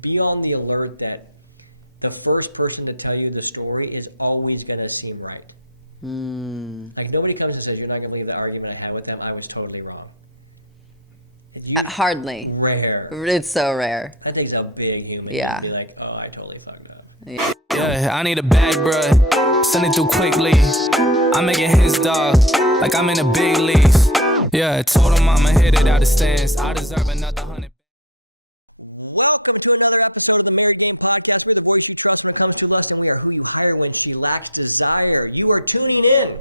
be on the alert that the first person to tell you the story is always going to seem right. Like nobody comes and says, you're not going to believe the argument I had with them. I was totally wrong. Hardly. Rare. It's so rare. That takes a big human to be like, oh, I totally fucked up. Yeah, I need a bag, bruh. Send it through quickly. I'm making his dog like I'm in the big leagues. Yeah, I told him I'ma hit it out of stance. I deserve another 100. Welcome to another episode of the Married Game Podcast. We're the voice you trust when it comes to lust, and we are who you hire when she lacks desire. You are tuning in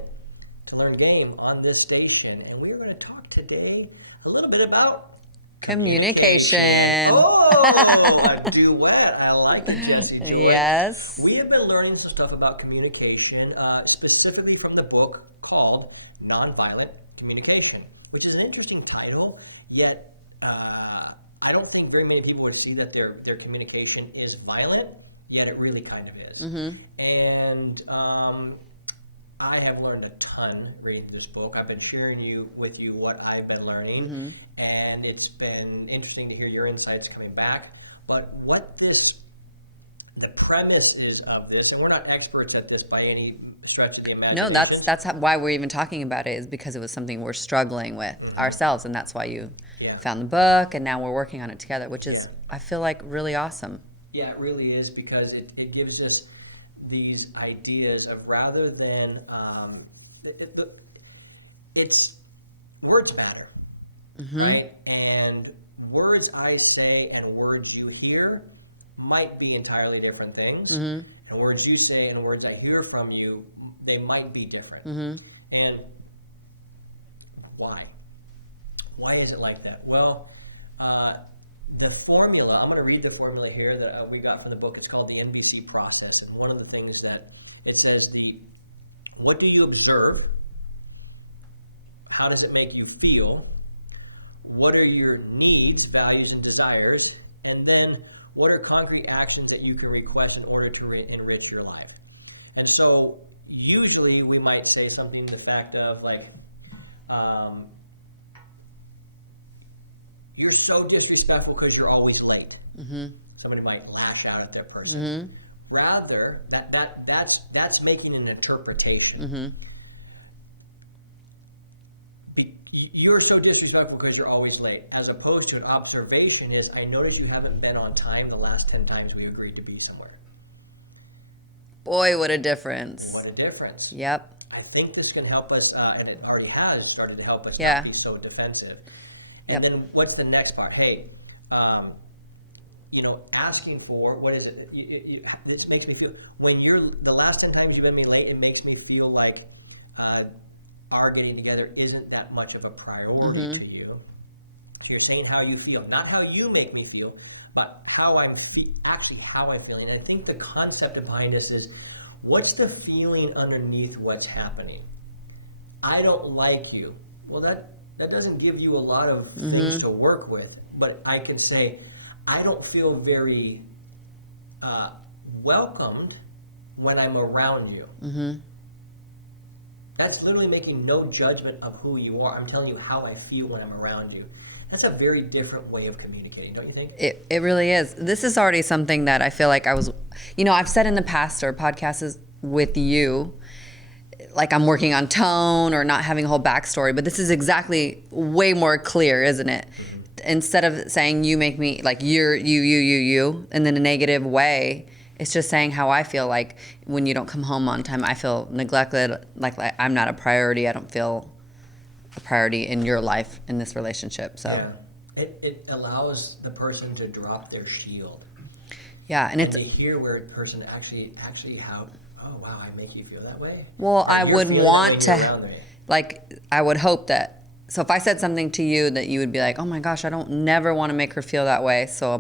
to learn game on this station, and we are going to talk today a little bit about communication. Oh, a duet. I like it, Jesse Joy. Yes. We have been learning some stuff about communication, specifically from the book called Nonviolent Communication, which is an interesting title, yet I don't think very many people would see that their communication is violent, yet it really kind of is. And I have learned a ton reading this book. I've been sharing with you what I've been learning, and it's been interesting to hear your insights coming back. But what the premise is of this, and we're not experts at this by any stretch of the imagination. No, that's why we're even talking about it, is because it was something we're struggling with ourselves, and that's why you found the book, and now we're working on it together, which is, I feel like, really awesome. Yeah, it really is, because it gives us these ideas of, rather than it's words matter, right? And words I say and words you hear might be entirely different things, and words you say and words I hear from you, they might be different. And why is it like that? Well, the formula, I'm going to read the formula here that we got from the book. It's called the NVC process. And one of the things that it says, what do you observe? How does it make you feel? What are your needs, values, and desires? And then what are concrete actions that you can request in order to enrich your life? And so usually we might say something to the fact of like, you're so disrespectful because you're always late. Somebody might lash out at their person. Rather, that's making an interpretation. You're so disrespectful because you're always late, as opposed to an observation is, I notice you haven't been on time the last 10 times we agreed to be somewhere. Boy, what a difference. What a difference. Yep. I think this can help us, and it already has started to help us not be so defensive. And then what's the next part? Hey, asking for, what is it? This makes me feel, when the last 10 times you've been me late, it makes me feel like our getting together isn't that much of a priority to you. So you're saying how you feel, not how you make me feel, but how I'm actually how I'm feeling. And I think the concept behind this is, what's the feeling underneath what's happening? I don't like you. Well, that doesn't give you a lot of things to work with, but I can say, I don't feel very welcomed when I'm around you. That's literally making no judgment of who you are. I'm telling you how I feel when I'm around you. That's a very different way of communicating, don't you think? It really is. This is already something that I feel like I've said in the past or podcasts with you, like I'm working on tone or not having a whole backstory, but this is exactly way more clear, isn't it? Instead of saying you make me, like you're you, and in a negative way, it's just saying how I feel, like when you don't come home on time, I feel neglected, like I'm not a priority. I don't feel a priority in your life, in this relationship. So yeah, it allows the person to drop their shield. Yeah, and to hear where a person actually how, oh wow, I make you feel that way. Well, or you're feeling that when you're around me. Like I would hope that. So if I said something to you that you would be like, oh my gosh, I don't never want to make her feel that way. So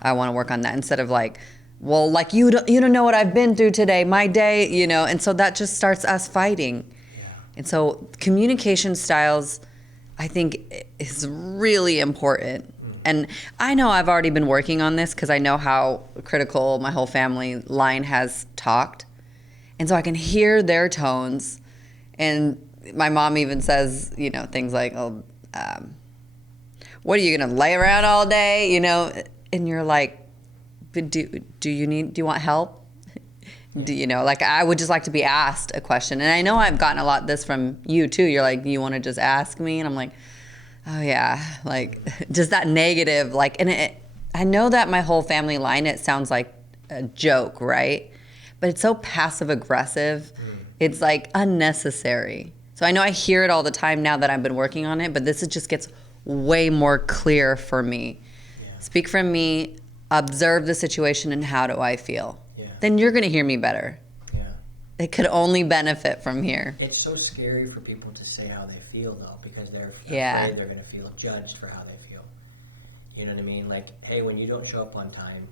I want to work on that, instead of like, well, like you don't know what I've been through today, my day, and so that just starts us fighting. Yeah. And so communication styles, I think, is really important. And I know I've already been working on this because I know how critical my whole family line has talked. And so I can hear their tones. And my mom even says, things like, oh, what are you going to lay around all day? And you're like, but do you want help? Yeah. Do you know, like, I would just like to be asked a question. And I know I've gotten a lot of this from you too. You're like, you want to just ask me? And I'm like, oh yeah. Like just that negative, like, and I know that my whole family line, it sounds like a joke, right? But it's so passive aggressive. It's like unnecessary. So I know I hear it all the time now that I've been working on it, but this just gets way more clear for me. Yeah. Speak from me, observe the situation, and how do I feel? Yeah. Then you're going to hear me better. Yeah. It could only benefit from here. It's so scary for people to say how they feel, though, because they're Yeah. afraid they're going to feel judged for how they feel. You know what I mean? Like, hey, when you don't show up on time,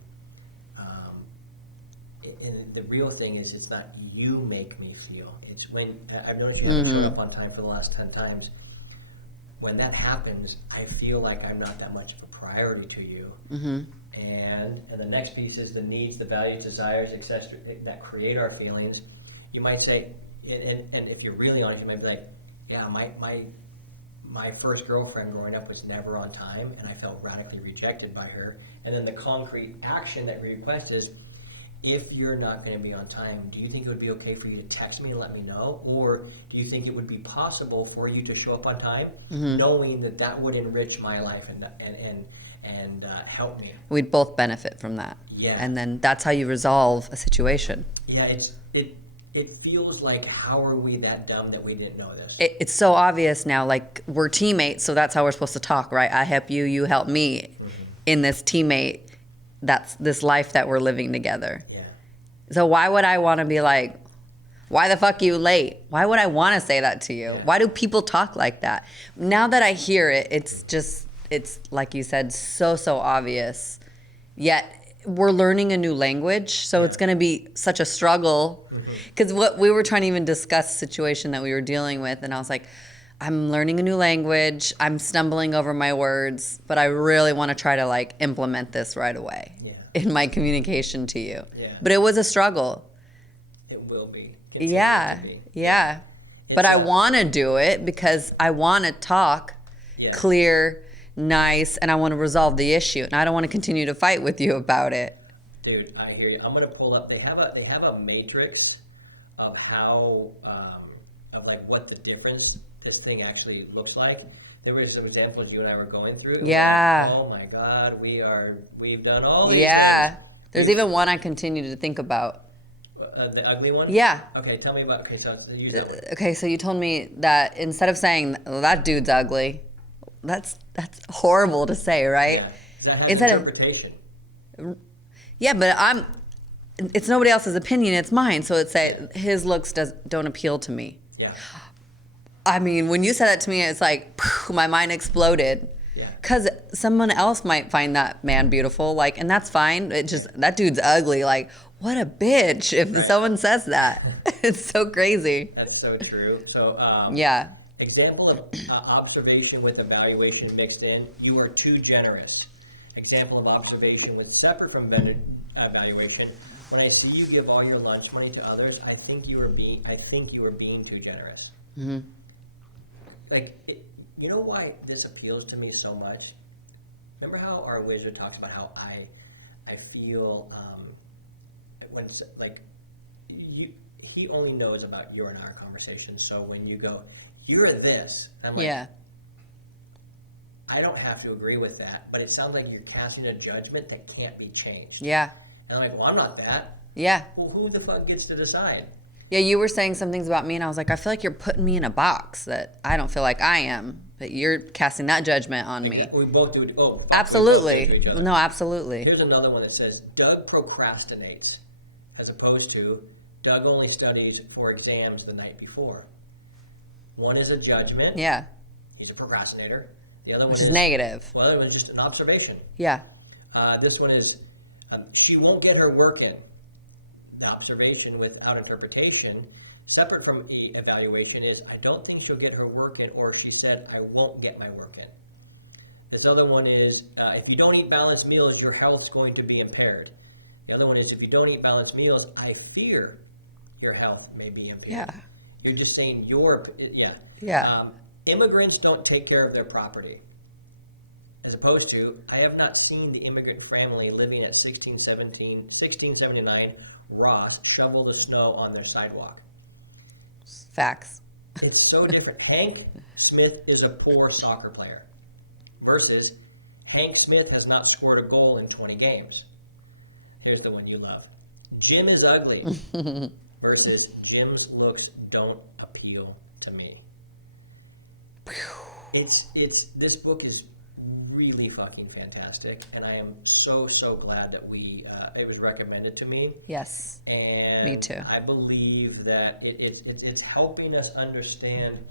and the real thing is, it's not you make me feel. It's when I've noticed you haven't showed up on time for the last 10 times. When that happens, I feel like I'm not that much of a priority to you. And the next piece is the needs, the values, desires, etc., that create our feelings. You might say, and if you're really honest, you might be like, yeah, my first girlfriend growing up was never on time, and I felt radically rejected by her. And then the concrete action that we request is, if you're not going to be on time, do you think it would be okay for you to text me and let me know? Or do you think it would be possible for you to show up on time, knowing that that would enrich my life and help me? We'd both benefit from that. Yeah. And then that's how you resolve a situation. Yeah, it feels like, how are we that dumb that we didn't know this? It's so obvious now, like, we're teammates, so that's how we're supposed to talk, right? I help you, you help me in this teammate. That's this life that we're living together. Yeah. So why would I want to be like, why the fuck you late? Why would I want to say that to you? Yeah. Why do people talk like that? Now that I hear it, it's just, it's like you said, so obvious. Yet we're learning a new language, so it's going to be such a struggle. Because what we were trying to even discuss the situation that we were dealing with, and I was like, I'm learning a new language. I'm stumbling over my words, but I really want to try to like implement this right away in my communication to you. Yeah. But it was a struggle. It will be. Continue to be. Yeah. But I want to do it because I want to talk clear, nice, and I want to resolve the issue. And I don't want to continue to fight with you about it. Dude, I hear you. I'm going to pull up. They have a matrix of how, of like what the difference this thing actually looks like. There were some examples you and I were going through, and we're like, oh my God, we've done all these things. There's even one I continue to think about. The ugly one? Yeah. Okay, tell me about, so use that one. Okay, so you told me that instead of saying, well, that dude's ugly, that's horrible to say, right? Yeah, because that has interpretation. Yeah, but it's nobody else's opinion, it's mine. So it's his looks don't appeal to me. Yeah. I mean, when you said that to me, it's like, my mind exploded. Yeah. Because someone else might find that man beautiful, like, and that's fine. It just, that dude's ugly. Like, what a bitch if someone says that. It's so crazy. That's so true. So, example of observation with evaluation mixed in, you are too generous. Example of observation with separate from evaluation, when I see you give all your lunch money to others, I think you are being too generous. Like, you know why this appeals to me so much? Remember how our wizard talks about how I feel when, like, he only knows about your and our conversation. So when you go, you're this, I'm like, I don't have to agree with that, but it sounds like you're casting a judgment that can't be changed. Yeah. And I'm like, well, I'm not that. Yeah. Well, who the fuck gets to decide? Yeah, you were saying some things about me, and I was like, I feel like you're putting me in a box that I don't feel like I am, but you're casting that judgment on me. We both do it. Oh, fuck, absolutely. We both do it to each other. No, absolutely. Here's another one that says, Doug procrastinates, as opposed to, Doug only studies for exams the night before. One is a judgment. Yeah. He's a procrastinator. The other one is negative. Well, the other one is just an observation. Yeah. This one is, she won't get her work in. The observation without interpretation, separate from evaluation, is I don't think she'll get her work in, or she said I won't get my work in. This other one is if you don't eat balanced meals, your health's going to be impaired. The other one is if you don't eat balanced meals, I fear your health may be impaired. Yeah. You're just saying immigrants don't take care of their property. As opposed to, I have not seen the immigrant family living at 1679 Ross shovel the snow on their sidewalk. Facts. It's so different. Hank Smith is a poor soccer player versus Hank Smith has not scored a goal in 20 games. Here's the one you love. Jim is ugly versus Jim's looks don't appeal to me. This book is really fucking fantastic, and I am so glad that it was recommended to me. Yes. And me too. I believe that it's helping us understand,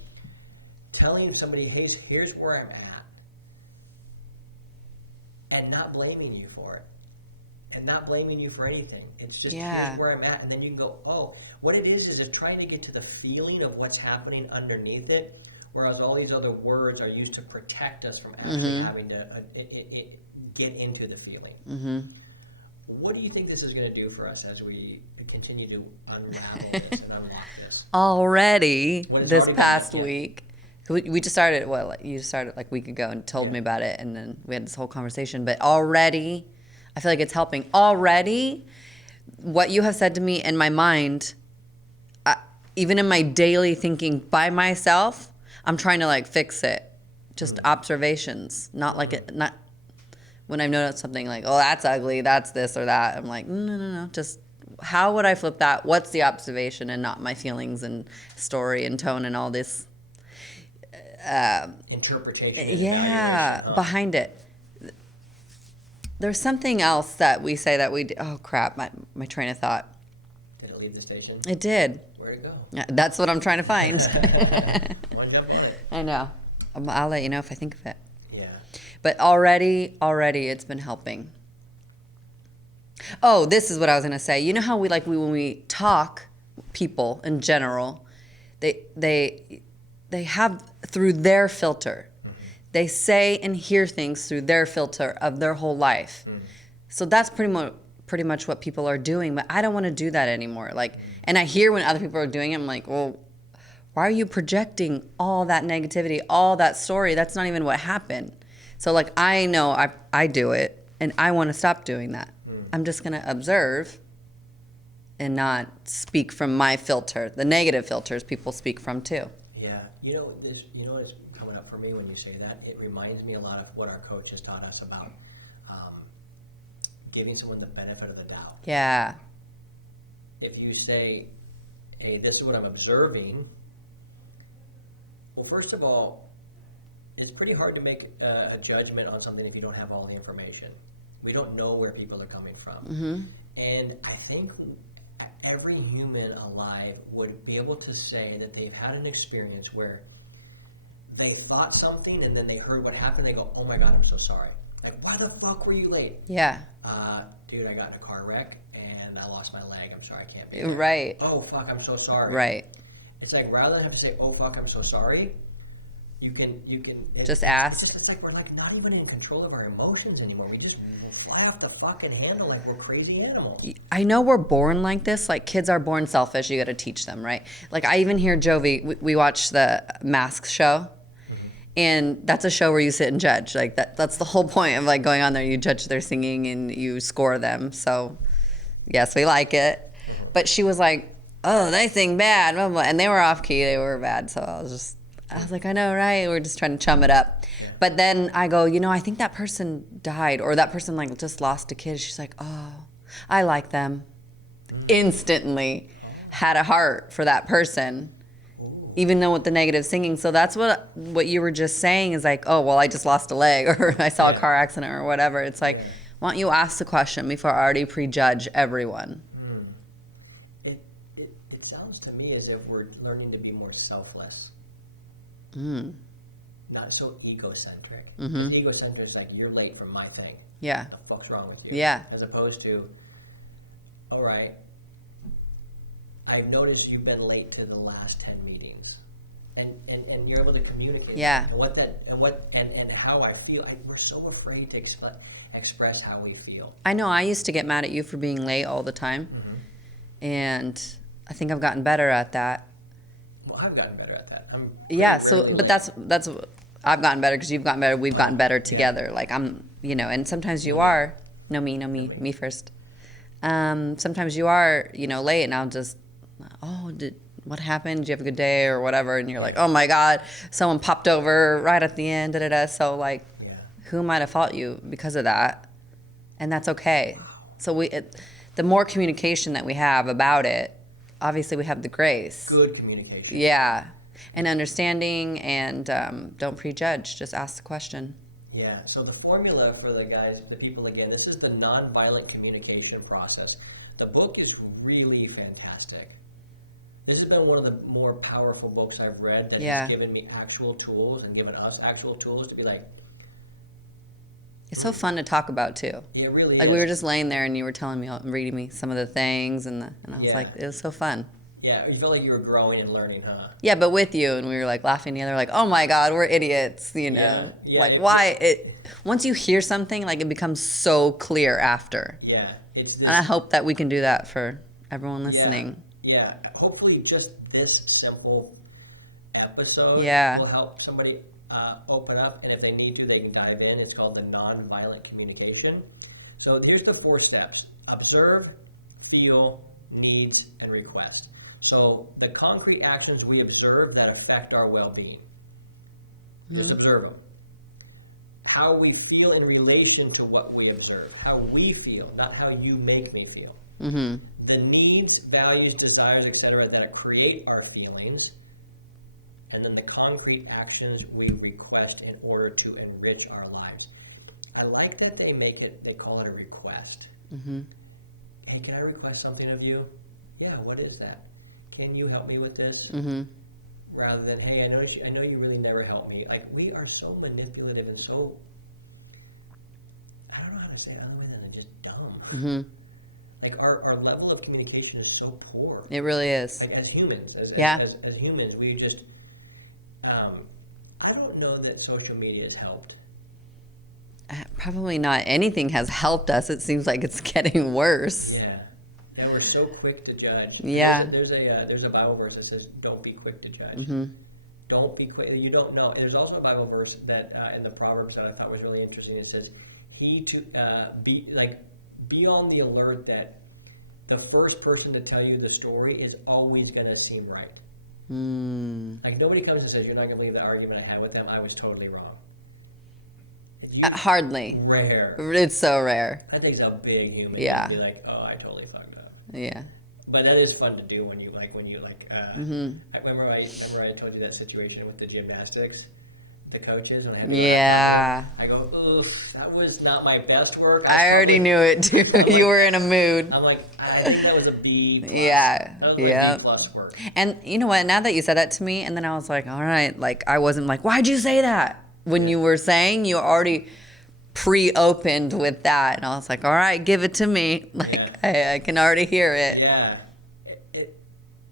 telling somebody, hey, here's where I'm at, and not blaming you for it. And not blaming you for anything. It's just, here's where I'm at. And then you can go, oh, what it is it's trying to get to the feeling of what's happening underneath it, whereas all these other words are used to protect us from actually having to get into the feeling. Mm-hmm. What do you think this is going to do for us as we continue to unravel this and unlock this? Already, what has this already past been week, we just started, you started like a week ago and told me about it, and then we had this whole conversation. But already, I feel like it's helping. Already, what you have said to me in my mind, even in my daily thinking by myself, I'm trying to like fix it. Just observations, not not when I've noticed something like, oh, that's ugly, that's this or that. I'm like, no. Just how would I flip that? What's the observation and not my feelings and story and tone and all this interpretation and evaluation, behind it. There's something else that we say that we do. Oh, crap. My train of thought. Did it leave the station? It did. Where'd it go? Yeah, that's what I'm trying to find. I want to jump on it. I know. I'll let you know if I think of it. Yeah. But already it's been helping. Oh, this is what I was going to say. You know how when we talk, people in general, they have through their filter. Mm-hmm. They say and hear things through their filter of their whole life. So that's pretty much what people are doing, but I don't want to do that anymore. And I hear when other people are doing it, I'm like, well, why are you projecting all that negativity, all that story? That's not even what happened. So I know I do it, and I want to stop doing that. I'm just going to observe and not speak from my filter. The negative filters people speak from too. Yeah. You know what is coming up for me when you say that? It reminds me a lot of what our coach has taught us about giving someone the benefit of the doubt. Yeah. If you say, hey, this is what I'm observing, well, first of all, it's pretty hard to make a judgment on something if you don't have all the information. We don't know where people are coming from. Mm-hmm. And I think every human alive would be able to say that they've had an experience where they thought something and then they heard what happened. They go, oh my God, I'm so sorry. Like, why the fuck were you late? Yeah. Dude, I got in a car wreck and I lost my leg. I'm sorry, I can't be there. Right. Oh, fuck, I'm so sorry. Right. It's like, rather than have to say, oh, fuck, I'm so sorry, you can just ask. It's like we're like not even in control of our emotions anymore. We just fly off the fucking handle like we're crazy animals. I know we're born like this. Like, kids are born selfish. You got to teach them, right? Like, I even hear Jovi. We watch the Mask show, and that's a show where you sit and judge. Like that's the whole point of like going on there. You judge their singing and you score them. So, yes, we like it. But she was like, "Oh, they sing bad," blah, blah. And they were off key. They were bad. So I was like, I know, right? We're just trying to chum it up. Yeah. But then I go, I think that person died, or that person like just lost a kid. She's like, oh, I like them. Instantly had a heart for that person. Ooh. Even though with the negative singing. So that's what you were just saying is like, oh, well, I just lost a leg, or I saw a car accident or whatever. It's like, why don't you ask the question before I already prejudge everyone? It sounds to me as if we're learning to be more selfless. Not so egocentric. Because egocentric is like, you're late for my thing. Yeah. The fuck's wrong with you? Yeah. As opposed to, all right, I've noticed you've been late to the last 10 meetings. And you're able to communicate about it. And how I feel. We're so afraid to express how we feel. I know. I used to get mad at you for being late all the time. And I think I've gotten better at that. Well, I've gotten better at that. I'm pretty rarely late. But that's I've gotten better because you've gotten better. We've gotten better together. Yeah. Like I'm, and sometimes you No, are. No, me first. Sometimes you are, late, and I'll just, what happened? Did you have a good day or whatever? And you're like, oh my God, someone popped over right at the end. So like, who might have fault you because of that? And that's okay. Wow. So the more communication that we have about it, obviously we have the grace. Good communication. Yeah. And understanding, and don't prejudge. Just ask the question. Yeah. So the formula for the people, again, this is the nonviolent communication process. The book is really fantastic. This has been one of the more powerful books I've read that has given me actual tools and given us actual tools to be like. It's so fun to talk about too. It really is. is. We were just laying there and you were telling me, reading me some of the things, and I was like, it was so fun. Yeah, you felt like you were growing and learning, huh? Yeah, but with you, and we were like laughing together, like, oh my God, we're idiots, Yeah. Like, once you hear something, like it becomes so clear after. Yeah, it's this. And I hope that we can do that for everyone listening. Yeah. Hopefully, just this simple episode will help somebody open up, and if they need to, they can dive in. It's called the nonviolent communication. So here's the 4 steps: observe, feel, needs, and request. So the concrete actions we observe that affect our well-being. We just observe them. How we feel in relation to what we observe. How we feel, not how you make me feel. Mm-hmm. The needs, values, desires, etc. that create our feelings. And then the concrete actions we request in order to enrich our lives. I like that they call it a request. Mm-hmm. Hey, can I request something of you? Yeah, what is that? Can you help me with this? Mm-hmm. Rather than, hey, I know you really never help me. Like, we are so manipulative and so, I don't know how to say it other way than just dumb. Mm-hmm. Like, our level of communication is so poor. It really is. Like, as humans, as humans, we just, I don't know that social media has helped. Probably not. Anything has helped us. It seems like it's getting worse. Yeah, we're so quick to judge. Yeah. There's a Bible verse that says, "Don't be quick to judge." Mm-hmm. Don't be quick. You don't know. There's also a Bible verse that in the Proverbs that I thought was really interesting. It says, be on the alert that the first person to tell you the story is always going to seem right." Like, nobody comes and says, "You're not going to believe the argument I had with them. I was totally wrong." Hardly. Rare. It's so rare. That takes a big human to be like, "Oh, I totally fucked up." Yeah. But that is fun to do when you I remember I told you that situation with the gymnastics, the coaches, when I had to go have time with them. I go, oof, that was not my best work. I already knew it too. You were in a mood. I'm like, I think that was a B+. Yeah. That was my B+ work. And you know what? Now that you said that to me, and then I was like, all right, like I wasn't like, why'd you say that? When you were saying, you already pre-opened with that, and I was like, all right, give it to me. Like, I can already hear it. Yeah. It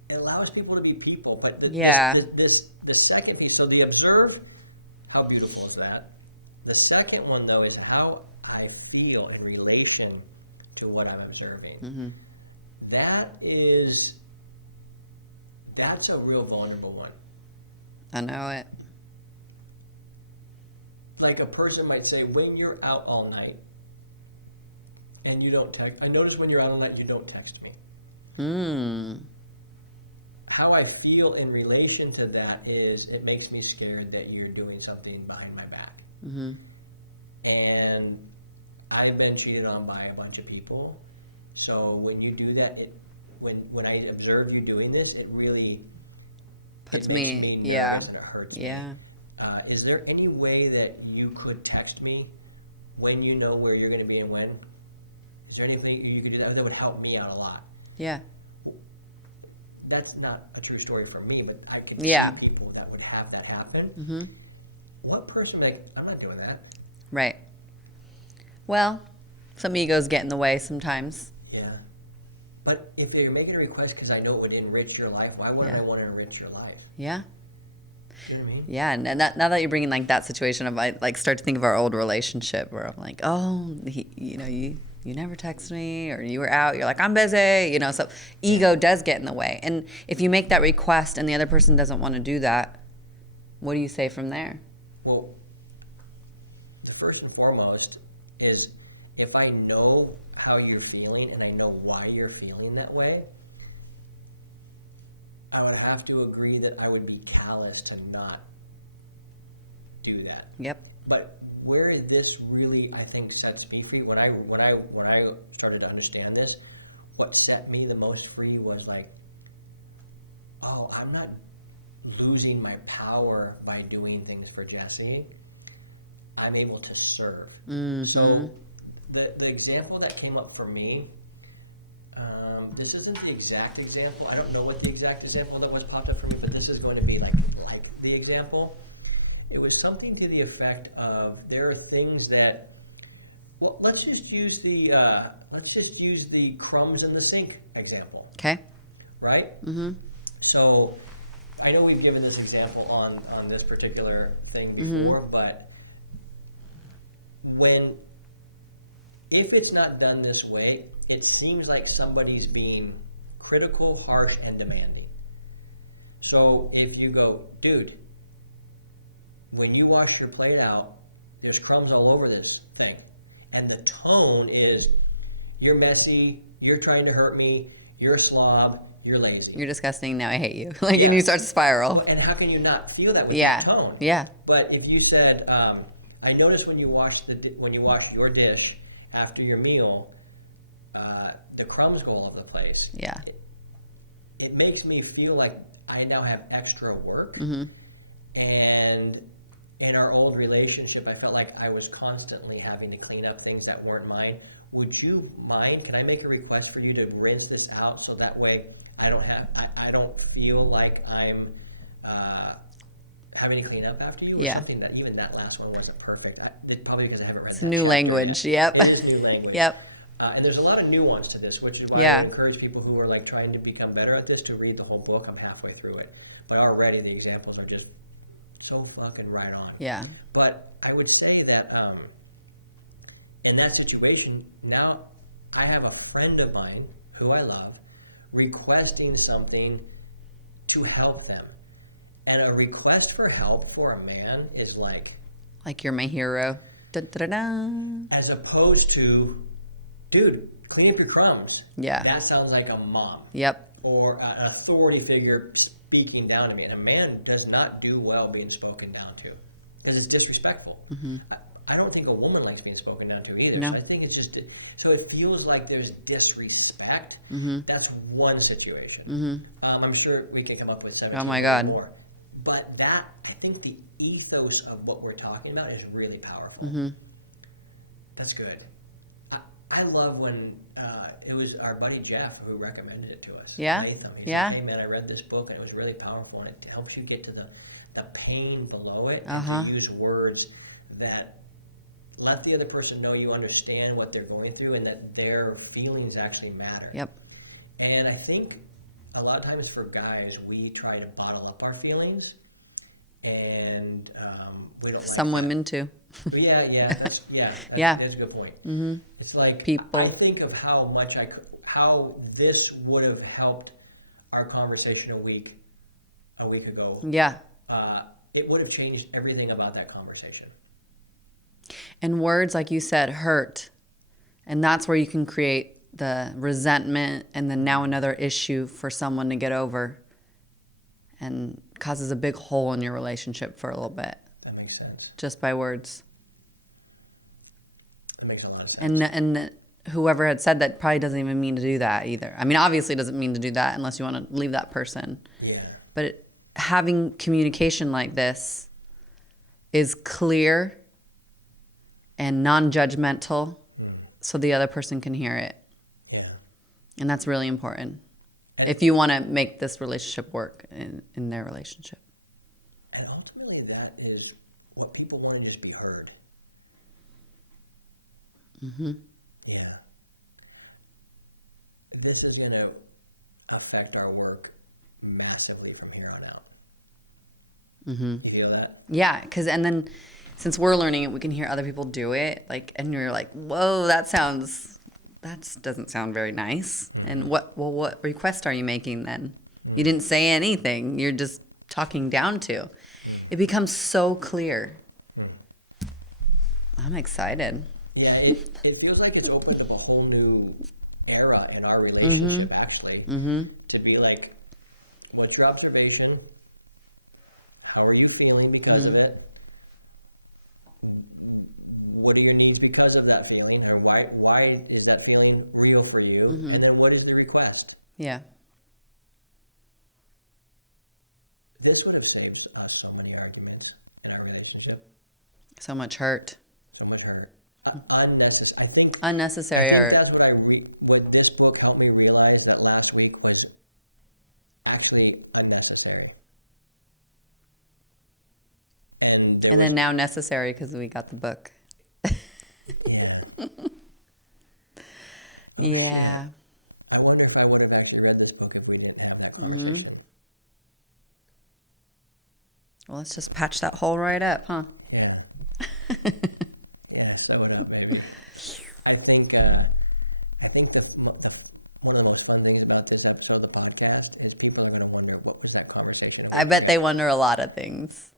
allows people to be people, but the second piece, so the observe, how beautiful is that? The second one, though, is how I feel in relation to what I'm observing. Mm-hmm. That's a real vulnerable one. I know it. Like, a person might say, when you're out all night and you don't text, I notice when you're out all night, you don't text me. How I feel in relation to that is it makes me scared that you're doing something behind my back. Mm-hmm. And I've been cheated on by a bunch of people. So when you do that, when I observe you doing this, it really makes me nervous and it hurts me. Is there any way that you could text me when you know where you're going to be and when? Is there anything you could do that would help me out a lot? Yeah. That's not a true story for me, but I could see people that would have that happen. Mm-hmm. What person would be like, I'm not doing that? Right. Well, some egos get in the way sometimes. Yeah. But if you're making a request because I know it would enrich your life, why wouldn't I want to enrich your life? Yeah. Do you know what I mean? Yeah, and now that you're bringing like that situation of, I like start to think of our old relationship where I'm like, oh, you never text me, or you were out, you're like, I'm busy, so ego does get in the way. And if you make that request and the other person doesn't want to do that, what do you say from there? Well, the first and foremost is if I know how you're feeling and I know why you're feeling that way, I would have to agree that I would be callous to not do that. Yep. But where this really, I think, sets me free, when I started to understand this, what set me the most free was like, oh, I'm not losing my power by doing things for Jesse. I'm able to serve. Mm-hmm. So the example that came up for me, this isn't the exact example. I don't know what the exact example that was popped up for me, but this is going to be like the example. It was something to the effect of, there are things that, well, let's just use the crumbs in the sink example. Okay. Right? Mm-hmm. So I know we've given this example on this particular thing before, mm-hmm. but if it's not done this way, it seems like somebody's being critical, harsh, and demanding. So if you go, dude, when you wash your plate out, there's crumbs all over this thing. And the tone is, you're messy, you're trying to hurt me, you're a slob, you're lazy. You're disgusting, now I hate you. And you start to spiral. Well, and how can you not feel that with that tone? Yeah. But if you said, I noticed when you wash your dish after your meal, the crumbs go all over the place. Yeah. It makes me feel like I now have extra work. Mm-hmm. And in our old relationship, I felt like I was constantly having to clean up things that weren't mine. Would you mind? Can I make a request for you to rinse this out so that way I don't feel like I'm having to clean up after you, or something that even that last one wasn't perfect. Probably because I haven't read that new chapter language. yet. Yep. It is new language. Yep. And there's a lot of nuance to this, which is why I would encourage people who are like trying to become better at this to read the whole book. I'm halfway through it, but already the examples are just so fucking right on. Yeah. But I would say that in that situation, now I have a friend of mine who I love requesting something to help them. And a request for help for a man is like you're my hero. Da, da, da, da. As opposed to, dude, clean up your crumbs. Yeah. That sounds like a mom. Yep. Or an authority figure speaking down to me. And a man does not do well being spoken down to because it's disrespectful. Mm-hmm. I don't think a woman likes being spoken down to either. No. So I think it's just, so it feels like there's disrespect. Mm-hmm. That's one situation. Mm-hmm. I'm sure we can come up with 17 million more. But that, I think the ethos of what we're talking about is really powerful. Mm-hmm. That's good. I love when it was our buddy Jeff who recommended it to us. Yeah. Latham. He's like, hey man, I read this book and it was really powerful, and it helps you get to the pain below it, and to use words that let the other person know you understand what they're going through and that their feelings actually matter. Yep. And I think a lot of times for guys, we try to bottle up our feelings, and we don't like that. Some women too. That's a good point. Mm-hmm. It's like, people. I think of how this would have helped our conversation a week ago. Yeah. It would have changed everything about that conversation. And words, like you said, hurt. And that's where you can create the resentment and then now another issue for someone to get over, and causes a big hole in your relationship for a little bit. That makes sense. Just by words. That makes a lot of sense. And whoever had said that probably doesn't even mean to do that either. I mean, obviously doesn't mean to do that unless you want to leave that person. Yeah. But having communication like this is clear and non-judgmental, so the other person can hear it. Yeah. And that's really important. And if you want to make this relationship work in their relationship. And ultimately that is what people want, to just be heard. Mm-hmm. Yeah. This is going to affect our work massively from here on out. Mm-hmm. You feel that? Yeah, and then since we're learning it, we can hear other people do it, and you're like, whoa, that doesn't sound very nice. Mm-hmm. And what request are you making then? You didn't say anything. You're just talking down to. It becomes so clear. I'm excited. Yeah, it feels like it's opened up a whole new era in our relationship, actually, to be like, what's your observation? How are you feeling because of it? What are your needs because of that feeling? Or why is that feeling real for you? And then what is the request? Yeah. This would have saved us so many arguments in our relationship. So much hurt. So much hurt. Unnecessary. I think Unnecessary I think hurt. that's what this book helped me realize that last week was actually unnecessary. And there was then now necessary because we got the book. yeah. Oh Yeah. shit. I wonder if I would have actually read this book if we didn't have that conversation. Well, let's just patch that hole right up, huh? Yeah. Yeah, sew it up, baby. I think the one of the most fun things about this episode of the podcast is people are going to wonder, what was that conversation a week I bet ago? they wonder a lot of things.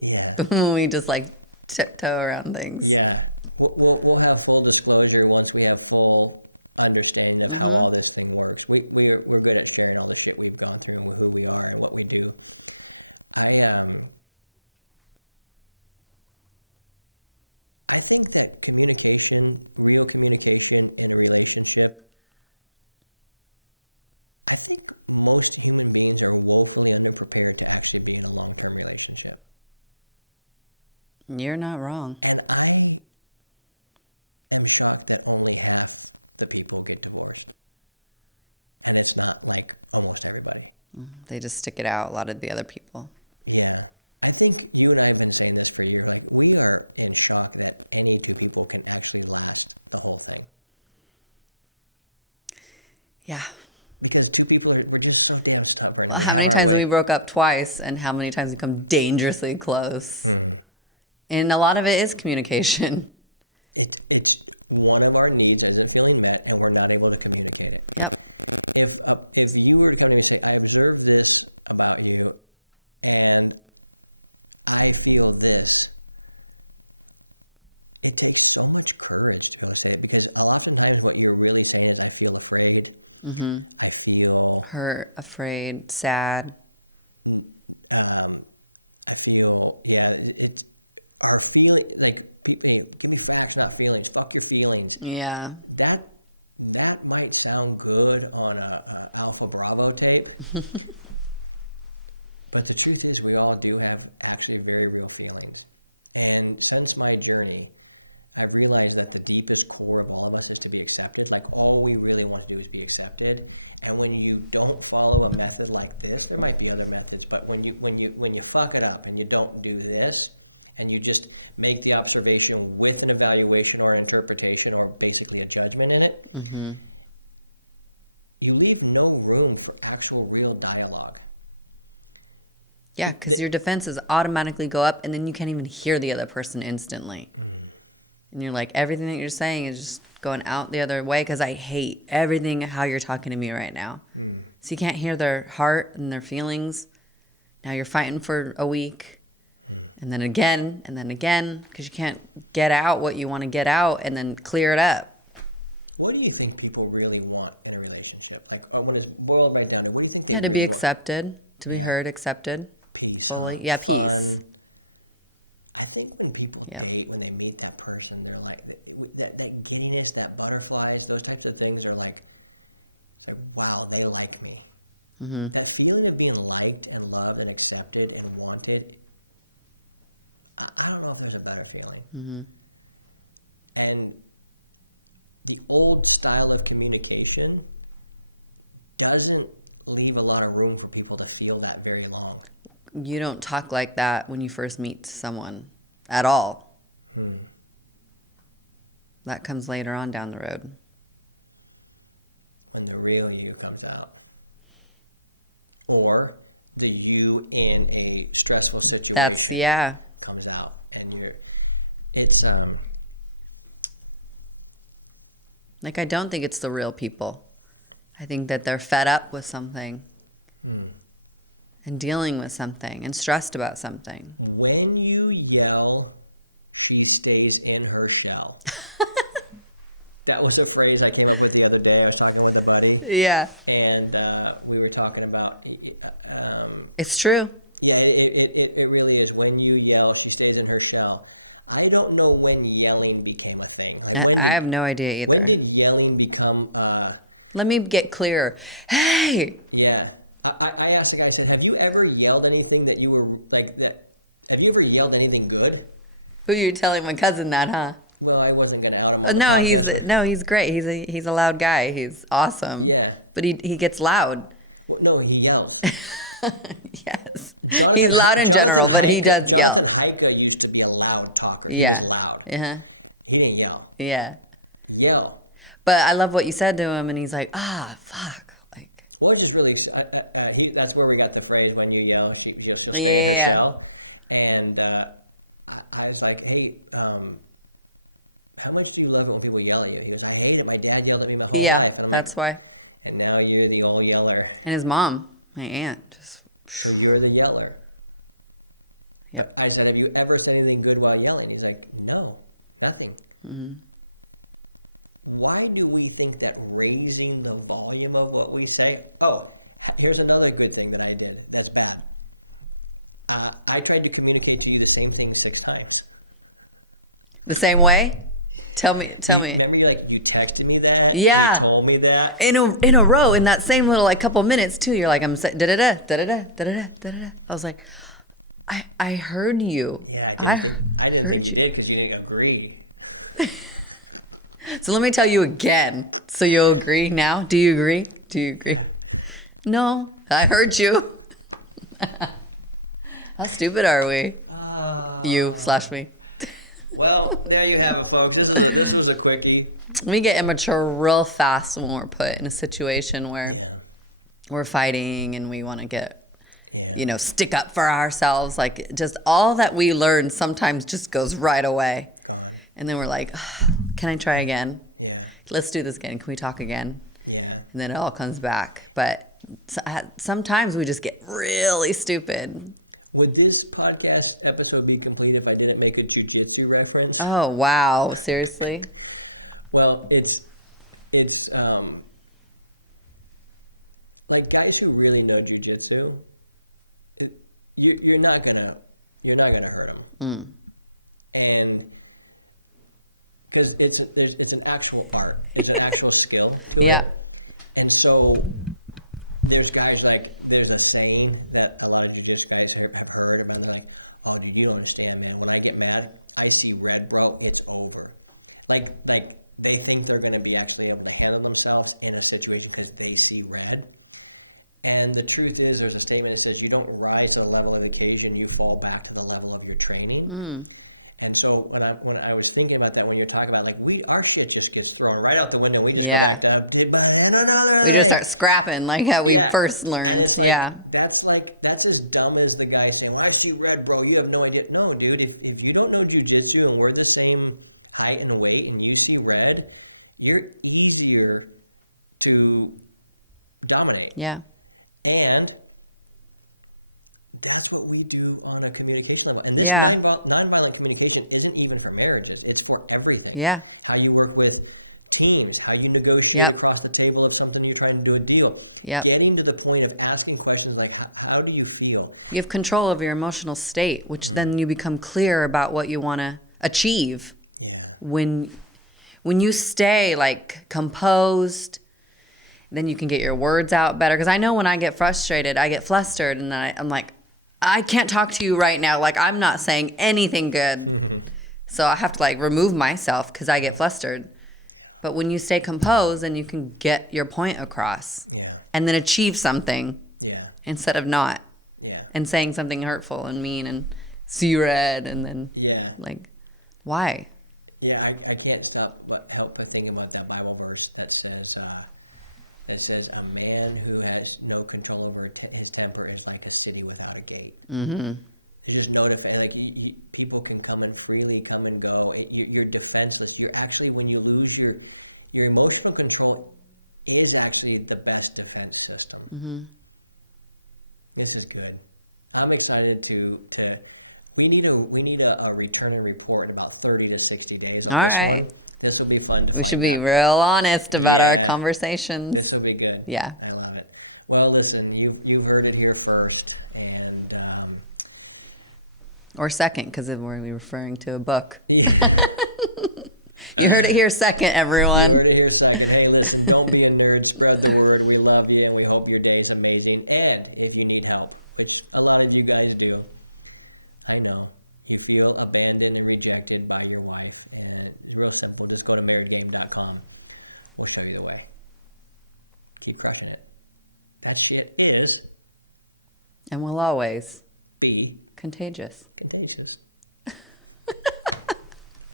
Yeah. When we just like tiptoe around things. Yeah. We'll have full disclosure once we have full understanding of how all this thing works. We're good at sharing all the shit we've gone through and who we are and what we do. I think that communication, real communication in a relationship, I think most human beings are woefully underprepared to actually be in a long-term relationship. You're not wrong. And I am shocked that only half the people get divorced. And it's not like almost everybody. They just stick it out, a lot of the other people. Yeah. I think you and I have been saying this for a year. Like, we are in shock that any two people can actually last the whole thing. Yeah. Because two people we're just so damn stubborn. And we How have many our times way. we broke up twice and how many times we come dangerously close? And a lot of it is communication. It's one of our needs isn't feeling met, and we're not able to communicate it. Yep. If you were to come to me and say, I observe this about you, and I feel this, it takes so much courage to be able to say it, because oftentimes what you're really saying is, I feel afraid. I feel Hurt, afraid, sad. I feel, it's our feeling, like, people, hey, give me facts, not feelings. Fuck your feelings. Yeah. That might sound good on a Alpha Bravo tape, but the truth is we all do have actually very real feelings. And since my journey, I've realized that the deepest core of all of us is to be accepted. Like, all we really want to do is be accepted. And when you don't follow a method like this, there might be other methods, but when you fuck it up and you don't do this, and you just make the observation with an evaluation or an interpretation or basically a judgment in it, you leave no room for actual real dialogue. Yeah, because your defenses automatically go up and then you can't even hear the other person instantly. And you're like, everything that you're saying is just going out the other way because I hate everything how you're talking to me right now. So you can't hear their heart and their feelings. Now you're fighting for a week. And then again, because you can't get out what you want to get out and then clear it up. What do you think people really want in a relationship? Like, when it's boiled right down to, what do you think they To really be want? accepted, to be heard, accepted. Peace, Fully. huh? Yeah, fun. peace. I think when people date, when they meet that person, they're like, that giddiness, that butterflies, those types of things are like, it's like, wow, they like me. That feeling of being liked and loved and accepted and wanted, I don't know if there's a better feeling. And the old style of communication doesn't leave a lot of room for people to feel that very long. You don't talk like that when you first meet someone at all. That comes later on down the road. When the real you comes out. Or the you in a stressful situation comes out. And it's like, I don't think it's the real people. I think that they're fed up with something. And dealing with something and stressed about something. When you yell, she stays in her shell. That was a phrase I came up with the other day. I was talking with a buddy. Yeah. And we were talking about... It's true. Yeah, it really is. When you yell, she stays in her shell. I don't know when yelling became a thing. Like I have no idea either. When did yelling become... Let me get clear. Hey! Yeah. I asked the guy, I said, have you ever yelled anything that you were like that? Have you ever yelled anything good? Who you're telling my cousin that, huh? Well, I wasn't going to out him on the podcast. He's great. He's a loud guy. He's awesome. Yeah. But he gets loud. Well, no, he yells. Yes. Jonathan Heike used to be a loud talker. He was loud. Uh-huh. He didn't yell. Yeah. Yell. But I love what you said to him, and he's like, fuck. Well, it's just really, that's where we got the phrase, when you yell, she'll stay in her shell. And I was like, hey, how much do you love it when people yell at you? He goes, I hate it. My dad yelled at me my whole life. And I'm like, that's why. And now you're the old yeller. And his mom, my aunt. So you're the yeller. Yep. But I said, have you ever said anything good while yelling? He's like, no, nothing. Mm-hmm. Why do we think that raising the volume of what we say? Oh, here's another good thing that I did that's bad. I tried to communicate to you the same thing 6 times. The same way? Tell me. Remember, you texted me that? Yeah. You told me that? In a row, in that same little couple minutes too. You're like, I'm da-da-da, da-da-da, da-da-da, da-da-da. I was like, I heard you. Yeah, I didn't think you did because you didn't agree. So let me tell you again. So you'll agree now? Do you agree? Yeah. No, I heard you. How stupid are we? You/me. Well, there you have it, folks. This was a quickie. We get immature real fast when we're put in a situation where we're fighting and we want to get, stick up for ourselves. Like, just all that we learn sometimes just goes right away. Gone. And then we're like, can I try again? Yeah. Let's do this again. Can we talk again? Yeah. And then it all comes back. But sometimes we just get really stupid. Would this podcast episode be complete if I didn't make a jiu-jitsu reference? Oh, wow. Seriously? Well, it's like guys who really know jiu-jitsu, you're not gonna hurt them. Mm. And because it's an actual art. It's an actual skill to it. And so there's a saying that a lot of jiu-jitsu guys have heard about. And they're like, oh, dude, you don't understand, man. When I get mad, I see red, bro. It's over. Like they think they're going to be actually able to handle themselves in a situation because they see red. And the truth is, there's a statement that says you don't rise to the level of the occasion, you fall back to the level of your training. Mm. And so when I was thinking about that, when you're talking about our shit just gets thrown right out the window, and we just go back to but and another thing. We just start scrapping like how we first learned. And it's that's as dumb as the guy saying, "When I see red, bro, you have no idea." No, dude, if you don't know jiu-jitsu and we're the same height and weight, and you see red, you're easier to dominate. Yeah. And that's what we do on a communication level. And this nonviolent communication isn't even for marriages. It's for everything. Yeah. How you work with teams, how you negotiate across the table of something you're trying to do a deal. Yep. Getting to the point of asking questions like, how do you feel? You have control of your emotional state, which then you become clear about what you want to achieve. Yeah. When you stay composed, then you can get your words out better. Because I know when I get frustrated, I get flustered, and then I'm like, I can't talk to you right now. Like, I'm not saying anything good. So I have to remove myself because I get flustered. Yeah. But when you stay composed, then you can get your point across. Yeah. And then achieve something. Yeah. Instead of not. Yeah. And saying something hurtful and mean and see red and then. Yeah. Why? Yeah, I can't help but thinking about that Bible verse that says a man who has no control over his temper is like a city without a gate. Mm-hmm. There's just no defense. People can come and freely come and go. You're defenseless. You're actually, when you lose your emotional control, is actually the best defense system. Mm-hmm. This is good. I'm excited to we need a return and report in about 30 to 60 days on All this right. one. This will be fun to We find should be out. real honest about Yeah. our conversations. This will be good. Yeah. I love it. Well, listen, you've heard it here first, and Or second, because we're referring to a book. yeah. You heard it here second, everyone. You heard it here second. Hey, listen, don't be a nerd. Spread the word. We love you, and we hope your day is amazing. And if you need help, which a lot of you guys do, I know, you feel abandoned and rejected by your wife, and it's real simple. Just go to marriedgame.com. We'll show you the way. Keep crushing it. That shit is And will always be contagious. contagious.